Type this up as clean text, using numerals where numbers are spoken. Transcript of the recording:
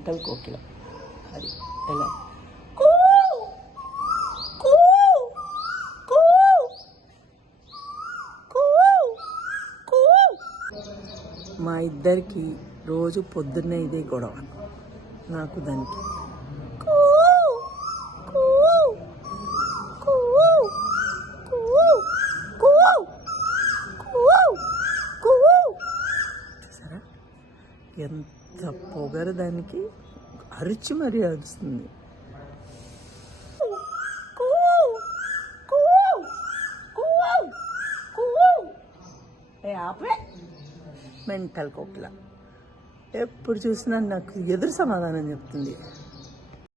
Mental కోకిల. అది ఎలా మా ఇద్దరికి రోజు పొద్దున్నే ఇదే గొడవ, నాకు దానికి. చూసారా ఎంత పొగరు దానికి, అరిచి మరీ అరుస్తుంది. ఆపే మెంటల్ కోకిల, ఎప్పుడు చూసినా నాకు ఎదురు సమాధానం చెప్తుంది.